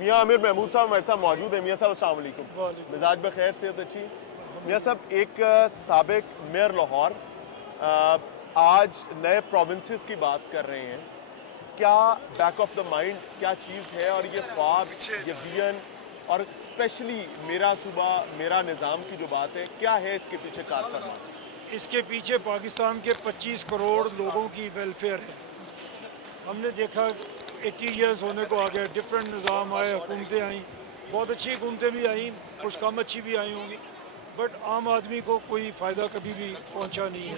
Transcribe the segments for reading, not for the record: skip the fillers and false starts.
میاں عامر محمود صاحب ہمارے ساتھ موجود ہیں. میاں صاحب السلام علیکم. مزاج بخیر, صحت اچھی. میاں صاحب ایک سابق میئر لاہور آج نئے پروونسز کی بات کر رہے ہیں. کیا بیک آف دا مائنڈ کیا چیز ہے, اور یہ خواب, یہ ویژن, اور اسپیشلی میرا صوبہ میرا نظام کی جو بات ہے, کیا ہے اس کے پیچھے کار فرما؟ اس کے پیچھے پاکستان کے 25 کروڑ لوگوں کی ویلفیئر ہے. ہم نے دیکھا 80 ایئرز ہونے کو آ گیا, ڈفرینٹ نظام آئے, حکومتیں آئیں, بہت اچھی حکومتیں بھی آئیں, کچھ کم اچھی بھی آئی ہوں گی, بٹ عام آدمی کو کوئی فائدہ کبھی بھی پہنچا نہیں ہے.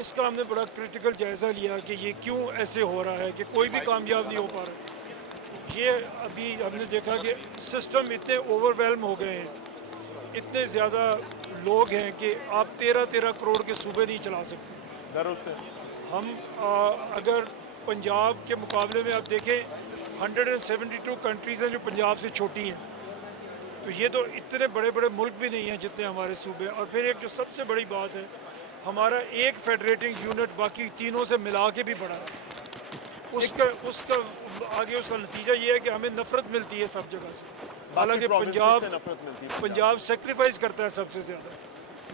اس کا ہم نے بڑا کرٹیکل جائزہ لیا کہ یہ کیوں ایسے ہو رہا ہے کہ کوئی بھی کامیاب نہیں ہو پا رہا. یہ ابھی ہم نے دیکھا کہ سسٹم اتنے اوور ویلم ہو گئے ہیں, اتنے زیادہ لوگ ہیں کہ آپ 13 کروڑ کے صوبے نہیں چلا سکتے. درست ہے. ہم اگر پنجاب کے مقابلے میں آپ دیکھیں 172 کنٹریز ہیں جو پنجاب سے چھوٹی ہیں, تو یہ تو اتنے بڑے بڑے ملک بھی نہیں ہیں جتنے ہمارے صوبے. اور پھر ایک جو سب سے بڑی بات ہے, ہمارا ایک فیڈریٹنگ یونٹ باقی تینوں سے ملا کے بھی بڑا ہے. اس کا آگے اس کا نتیجہ یہ ہے کہ ہمیں نفرت ملتی ہے سب جگہ سے. حالانکہ پنجاب سیکریفائز کرتا ہے سب سے زیادہ,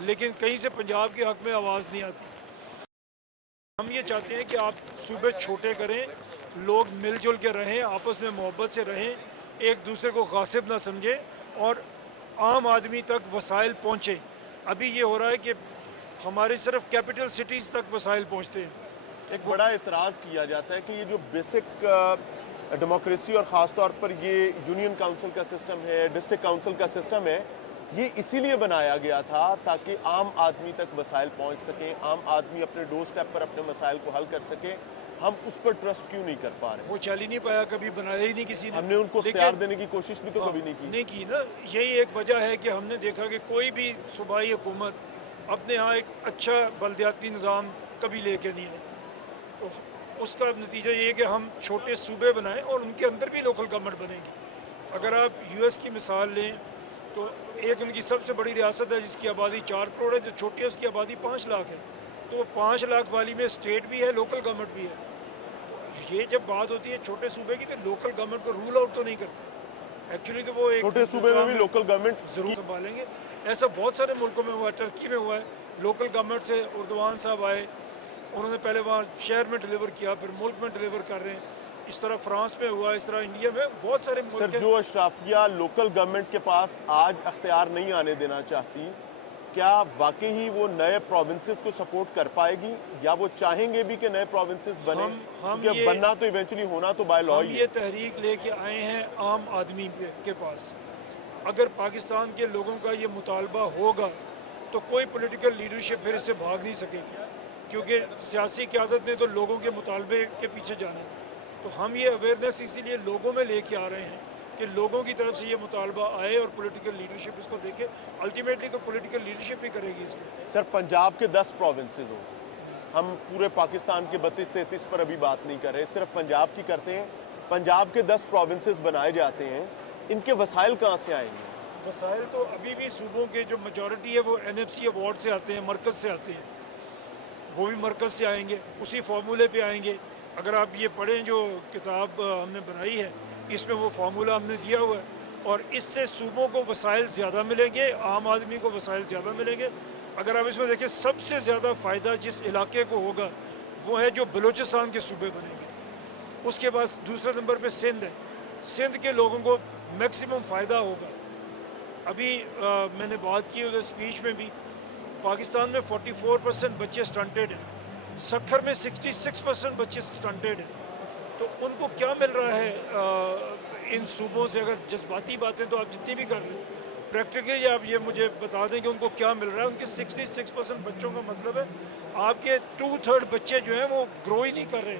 لیکن کہیں سے پنجاب کے حق میں آواز نہیں آتی. ہم یہ چاہتے ہیں کہ آپ صوبے چھوٹے کریں, لوگ مل جل کے رہیں, آپس میں محبت سے رہیں, ایک دوسرے کو غاصب نہ سمجھیں, اور عام آدمی تک وسائل پہنچیں. ابھی یہ ہو رہا ہے کہ ہمارے صرف کیپٹل سٹیز تک وسائل پہنچتے ہیں. ایک بڑا اعتراض کیا جاتا ہے کہ یہ جو بیسک ڈیموکریسی اور خاص طور پر یہ یونین کاؤنسل کا سسٹم ہے, ڈسٹرکٹ کاؤنسل کا سسٹم ہے, یہ اسی لیے بنایا گیا تھا تاکہ عام آدمی تک وسائل پہنچ سکیں, عام آدمی اپنے ڈور سٹیپ پر اپنے مسائل کو حل کر سکے. ہم اس پر ٹرسٹ کیوں نہیں کر پا رہے؟ وہ چل ہی نہیں پایا, کبھی بنایا ہی نہیں کسی نے. ہم نے ان کو اختیار دینے کی کوشش بھی تو کبھی نہیں کی نا. یہی ایک وجہ ہے کہ ہم نے دیکھا کہ کوئی بھی صوبائی حکومت اپنے ہاں ایک اچھا بلدیاتی نظام کبھی لے کے نہیں آئی. تو اس کا نتیجہ یہ ہے کہ ہم چھوٹے صوبے بنائیں اور ان کے اندر بھی لوکل گورنمنٹ بنے گی. اگر آپ یو ایس کی مثال لیں تو ایک ان کی سب سے بڑی ریاست ہے جس کی آبادی 4 کروڑ ہے, جو چھوٹی ہے اس کی آبادی 5 لاکھ ہے. تو وہ 5 لاکھ والی میں اسٹیٹ بھی ہے, لوکل گورنمنٹ بھی ہے. یہ جب بات ہوتی ہے چھوٹے صوبے کی تو لوکل گورنمنٹ کو رول آؤٹ تو نہیں کرتے. ایکچولی تو وہ ایک چھوٹے صوبے میں بھی لوکل گورنمنٹ ضرور سنبھالیں گے. ایسا بہت سارے ملکوں میں ہوا ہے, ٹرکی میں ہوا ہے, لوکل گورنمنٹ سے اردوان صاحب آئے, انہوں نے پہلے وہاں شہر میں ڈلیور کیا, پھر ملک میں ڈلیور کر رہے ہیں. اس طرح فرانس میں ہوا, اس طرح انڈیا میں بہت سارے ملک سر, جو اشرافیہ لوکل گورنمنٹ کے پاس آج اختیار نہیں آنے دینا چاہتی, کیا واقعی وہ نئے پروونسز کو سپورٹ کر پائے گی, یا وہ چاہیں گے بھی کہ نئے پروونسز بنیں؟ کیونکہ بننا تو ایونچولی ہونا تو بائی لا ہی ہے. ہم یہ تحریک لے کے آئے ہیں عام آدمی کے پاس. اگر پاکستان کے لوگوں کا یہ مطالبہ ہوگا تو کوئی پولیٹیکل لیڈرشپ پھر اس سے بھاگ نہیں سکے گی, کیونکہ سیاسی قیادت نے تو لوگوں کے مطالبے کے پیچھے جانا ہے. تو ہم یہ اویئرنیس اسی لیے لوگوں میں لے کے آ رہے ہیں کہ لوگوں کی طرف سے یہ مطالبہ آئے اور پولیٹیکل لیڈرشپ اس کو دیکھے. الٹیمیٹلی تو پولیٹیکل لیڈرشپ ہی کرے گی اس کو. سر, پنجاب کے 10 پروونسز ہوں, ہم پورے پاکستان کے 32-33 پر ابھی بات نہیں کر رہے, صرف پنجاب کی کرتے ہیں. پنجاب کے 10 پروونسز بنائے جاتے ہیں, ان کے وسائل کہاں سے آئیں گے؟ وسائل تو ابھی بھی صوبوں کے جو میجورٹی ہے وہ NFC ایوارڈ سے آتے ہیں, مرکز سے آتے ہیں. وہ بھی مرکز سے آئیں گے, اسی فارمولے پہ آئیں گے. اگر آپ یہ پڑھیں جو کتاب ہم نے بنائی ہے, اس میں وہ فارمولہ ہم نے دیا ہوا ہے, اور اس سے صوبوں کو وسائل زیادہ ملیں گے, عام آدمی کو وسائل زیادہ ملیں گے. اگر آپ اس میں دیکھیں سب سے زیادہ فائدہ جس علاقے کو ہوگا وہ ہے جو بلوچستان کے صوبے بنیں گے. اس کے بعد دوسرے نمبر پہ سندھ ہے. سندھ کے لوگوں کو میکسیمم فائدہ ہوگا. ابھی میں نے بات کی ادھر اسپیچ میں بھی, پاکستان میں 44% بچے سٹنٹڈ ہیں, سکھر میں 66% بچے سٹنٹڈ ہیں. تو ان کو کیا مل رہا ہے ان صوبوں سے؟ اگر جذباتی باتیں تو آپ جتنی بھی کر لیں, پریکٹیکلی آپ یہ مجھے بتا دیں کہ ان کو کیا مل رہا ہے. ان کے 66% بچوں کا مطلب ہے آپ کے 2/3 بچے جو ہیں وہ گرو ہی نہیں کر رہے,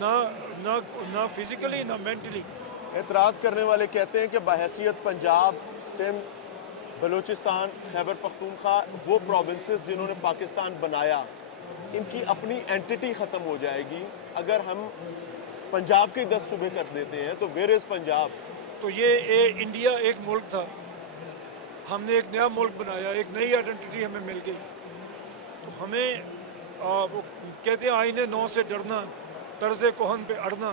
نہ فزیکلی نہ مینٹلی. اعتراض کرنے والے کہتے ہیں کہ بحیثیت پنجاب, سندھ, بلوچستان, خیبر پختونخوا, وہ پروونسز جنہوں نے پاکستان بنایا, ان کی اپنی اینٹیٹی ختم ہو جائے گی اگر ہم پنجاب کے 10 صوبے کر دیتے ہیں. تو ویئر از پنجاب؟ تو یہ انڈیا ایک ملک تھا, ہم نے ایک نیا ملک بنایا, ایک نئی آئیڈینٹی ہمیں مل گئی. تو ہمیں وہ کہتے ہیں آئینے نو سے ڈرنا, طرز کہن پہ اڑنا.